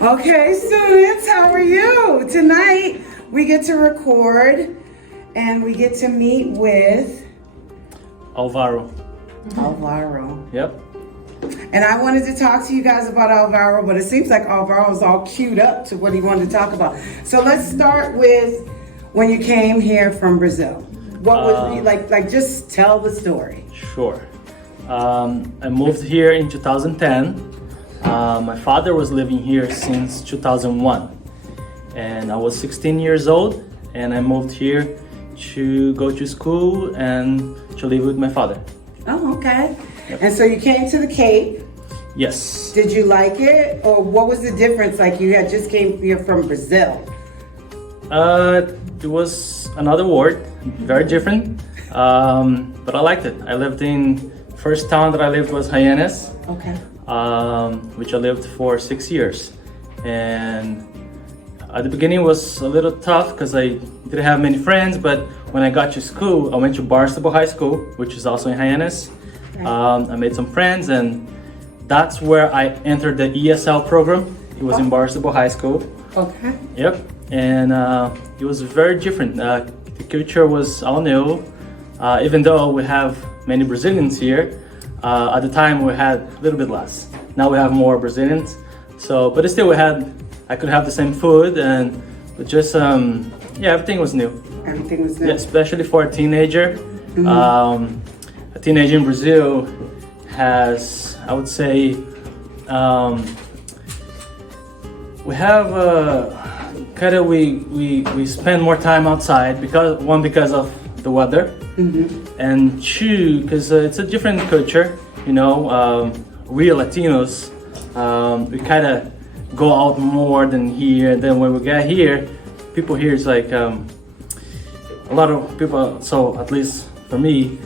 Okay, students, how are you? Tonight we get to record and we get to meet with Alvaro. Alvaro. Yep. And I wanted to talk to you guys about Alvaro, but it seems like Alvaro's all queued up to what he wanted to talk about. So let's start with when you came here from Brazil. What was it like? Just tell the story. Sure. I moved here in 2010. My father was living here since 2001. And I was 16 years old and I moved here to go to school and to live with my father. Oh, okay. Yep. And so you came to the Cape. Yes. Did you like it? Or what was the difference? Like you had just came here from Brazil. It was another world, very different. But I liked it. I lived in, first town that I lived was Hyannis. Okay. Which I lived for 6 years. And at the beginning was a little tough because I didn't have many friends, but when I got to school, I went to Barnstable High School, which is also in Hyannis. Okay. I made some friends and that's where I entered the ESL program. It was in Barnstable High School. Okay. Yep. And it was very different. The culture was all new. Even though we have many Brazilians here, at the time we had a little bit less. Now we have more Brazilians. So, but still I could have the same food but just, yeah, everything was new. Everything was new. Yeah, especially for a teenager. Mm-hmm. A teenager in Brazil has, I would say, we have we spend more time outside because of the weather, and two, because it's a different culture. You know, we Latinos, we kind of go out more than here. Then when we get here, people here is like a lot of people. So at least for me,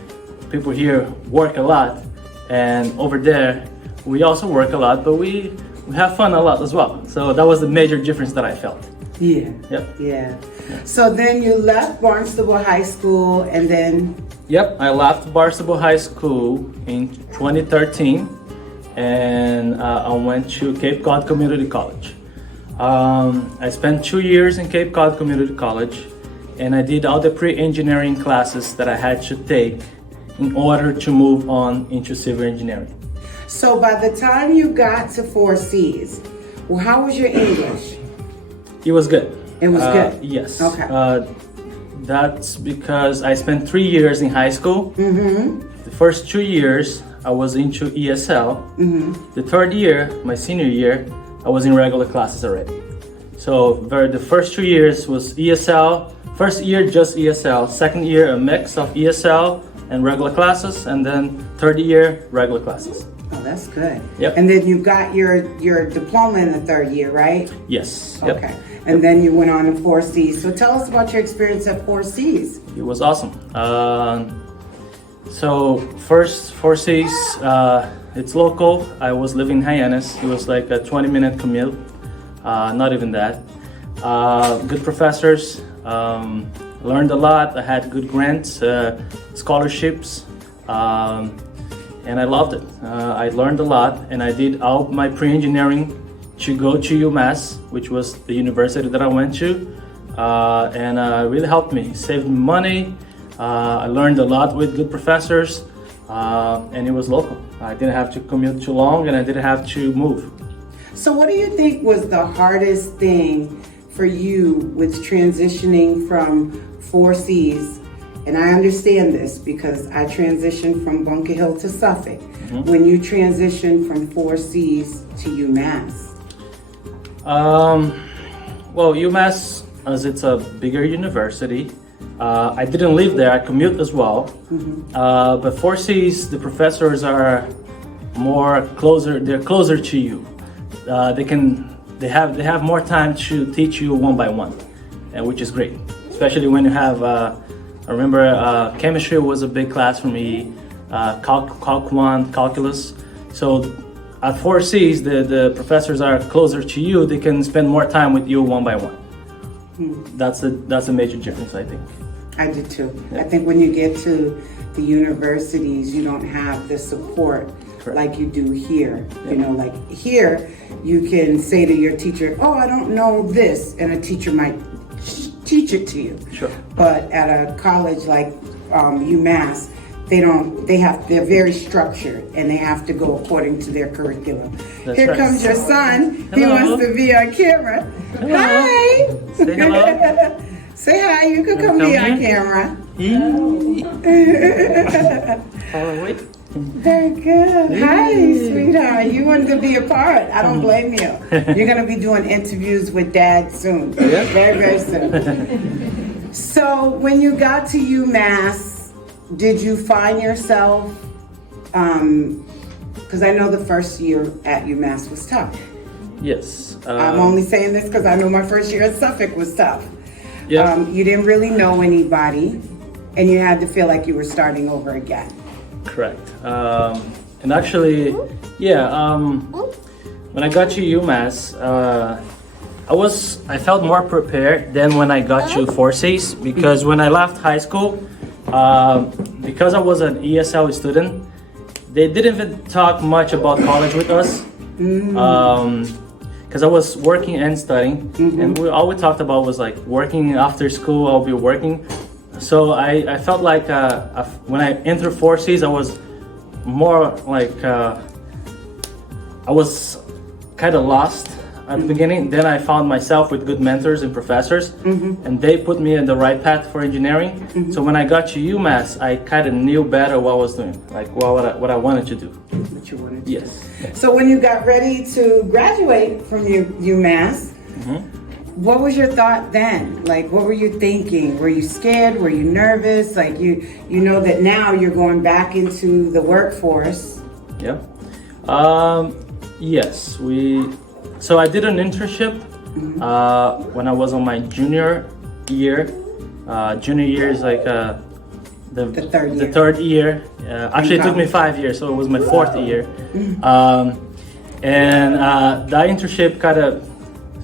people here work a lot, and over there we also work a lot, but we have fun a lot as well. So that was the major difference that I felt. Yeah. Yep. Yeah. So then you left Barnstable High School and then... Yep, I left Barnstable High School in 2013 and I went to Cape Cod Community College. I spent 2 years in Cape Cod Community College and I did all the pre-engineering classes that I had to take in order to move on into civil engineering. So by the time you got to 4Cs, well, how was your English? It was good. It was good? Yes. Okay. That's because I spent 3 years in high school. The first 2 years, I was into ESL. The third year, my senior year, I was in regular classes already. So the first 2 years was ESL. First year, just ESL. Second year, a mix of ESL and regular classes. And then third year, regular classes. Oh, that's good. Yep. And then you got your diploma in the third year, right? Yes. Okay. Yep. And then you went on to 4Cs. So tell us about your experience at 4Cs. It was awesome. So first 4Cs, it's local. I was living in Hyannis. It was like a 20-minute commute. Not even that. Good professors. Learned a lot. I had good grants, scholarships. And I loved it. I learned a lot and I did all my pre-engineering to go to UMass, which was the university that I went to. And really helped me, saved me money. I learned a lot with good professors and it was local. I didn't have to commute too long and I didn't have to move. So what do you think was the hardest thing for you with transitioning from 4Cs? And I understand this because I transitioned from Bunker Hill to Suffolk. When you transitioned from 4Cs to UMass? Well, UMass, as it's a bigger university, I didn't live there, I commute as well. But 4Cs, the professors are they're closer to you. They have more time to teach you one by one, and which is great, especially when you have, I remember chemistry was a big class for me, Calc 1, calculus. So at 4Cs, the professors are closer to you, they can spend more time with you one by one. That's a major difference, I think. I do too. Yeah. I think when you get to the universities, you don't have the support Correct. like you do here. You know, like here, you can say to your teacher, "Oh, I don't know this," and a teacher might teach it to you. Sure. But at a college like UMass, they're very structured and they have to go according to their curriculum. That's Here right. comes your son. He Hello. wants to be on camera. Hello. Hi. Say hello. Say hi. You can come be on camera. Very good. Hi, sweetheart. You wanted to be a part. I don't blame you. You're going to be doing interviews with Dad soon. Yeah. Very, very soon. So when you got to UMass, did you find yourself, because I know the first year at UMass was tough. Yes. I'm only saying this because I know my first year at Suffolk was tough. Yeah. You didn't really know anybody, and you had to feel like you were starting over again. Correct. And actually, yeah, when I got to UMass, I felt more prepared than when I got to Forces, because when I left high school, because I was an ESL student, they didn't even talk much about college with us. Because I was working and studying, and all we talked about was like working after school. I'll be working. So I felt like when I entered Forces, I was more like I was kind of lost at the beginning. Then I found myself with good mentors and professors, and they put me in the right path for engineering. So when I got to UMass, I kind of knew better what I was doing, like what I wanted to do. What you wanted to Yes. do. So when you got ready to graduate from UMass, what was your thought then? Like, what were you thinking? Were you scared? Were you nervous? Like, you know that now you're going back into the workforce. Yeah. Yes. So I did an internship when I was on my junior year. Junior year is like the third year. The third year. Actually, it took me 5 years, so it was my fourth year. And that internship kind of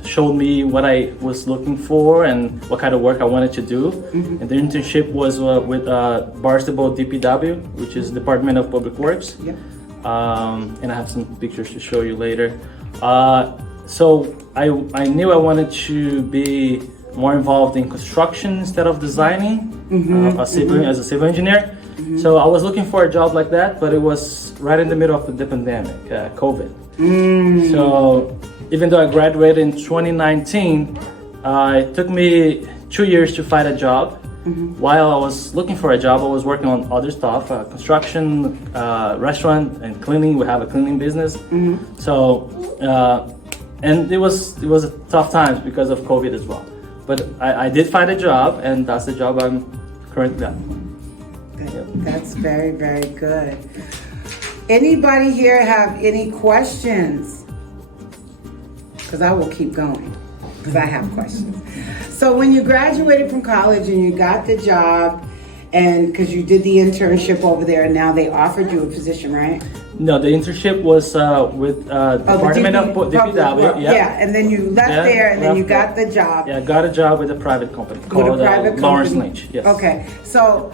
showed me what I was looking for and what kind of work I wanted to do. And the internship was with Barnstable DPW, which is Department of Public Works. Yeah. And I have some pictures to show you later. So I knew I wanted to be more involved in construction instead of designing as a civil engineer. So I was looking for a job like that, but it was right in the middle of the pandemic, COVID. So even though I graduated in 2019, it took me 2 years to find a job. While I was looking for a job, I was working on other stuff, construction, restaurant, and cleaning. We have a cleaning business. So, and it was a tough times because of COVID as well. But I did find a job, and that's the job I'm currently at. That's very, very good. Anybody here have any questions? Because I will keep going, because I have questions. So when you graduated from college and you got the job, and because you did the internship over there, and now they offered you a position, right? No, the internship was with Department of DPW. Yeah, and then you left there, and then you got the job. Yeah, I got a job with a private company called Lawrence Lynch. Yes. Okay, so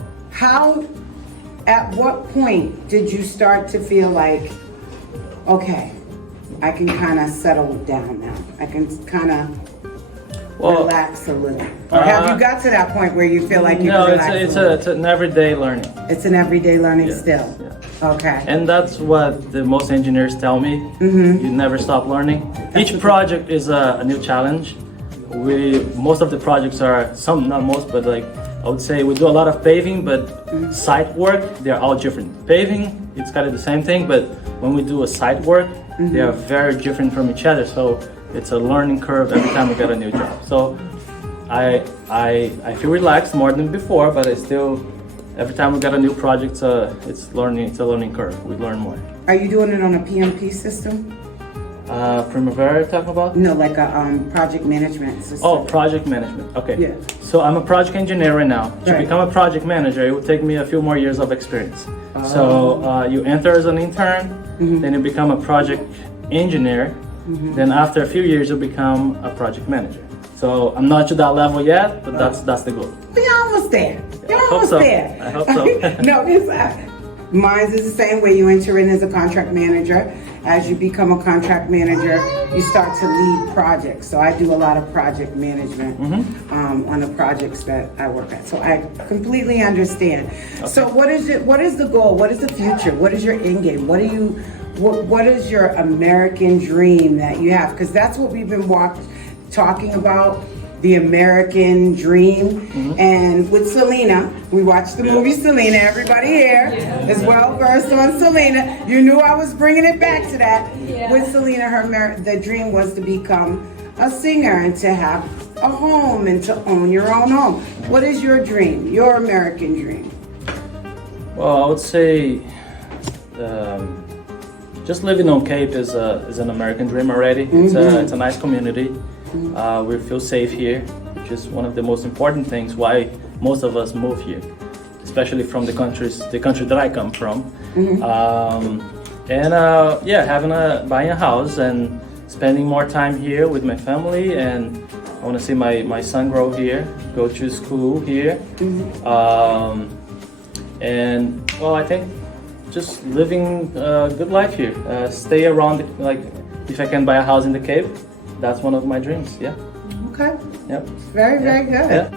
at what point did you start to feel like, okay, I can kind of settle down now. I can kind of relax a little. Or have you got to that point where you feel like you can relax? No, it's an everyday learning. It's an everyday learning still. Yeah. Okay. And that's what the most engineers tell me. You never stop learning. Each project is a new challenge. Most of the projects are, some, not most, but like I would say we do a lot of paving, but site work, they're all different. Paving, it's kind of the same thing, but when we do a site work, they are very different from each other. So it's a learning curve every time we get a new job. So I feel relaxed more than before, but I still, every time we get a new project, it's a learning curve. We learn more. Are you doing it on a PMP system? Primavera you're talking about? No, like a project management system. Oh, project management. Okay. Yeah. So I'm a project engineer right now. To Right. become a project manager, it would take me a few more years of experience. So you enter as an intern, then you become a project engineer. Then after a few years, you become a project manager. So I'm not to that level yet, but that's the goal. You're almost there. You're I hope almost so. there. I hope so. No, Mine is the same way. You enter in as a contract manager. As you become a contract manager, you start to lead projects. So I do a lot of project management on the projects that I work at. So I completely understand. Okay. So what is the goal? What is the future? What is your end game? What is your American dream that you have? Because that's what we've been talking about. The American dream. And with Selena, we watched the movie Selena. Everybody here is well versed on Selena. You knew I was bringing it back to that. With Selena, the dream was to become a singer and to have a home and to own your own home. What is your dream, your American dream? Well, I would say just living on Cape is an American dream already. It's a nice community. We feel safe here, which is one of the most important things why most of us move here, especially from the country that I come from. Buying a house and spending more time here with my family, and I want to see my son grow here, go to school here, I think just living a good life here, stay around, if I can buy a house in the Cape. That's one of my dreams, yeah. Okay. Yep. Very good. Yeah.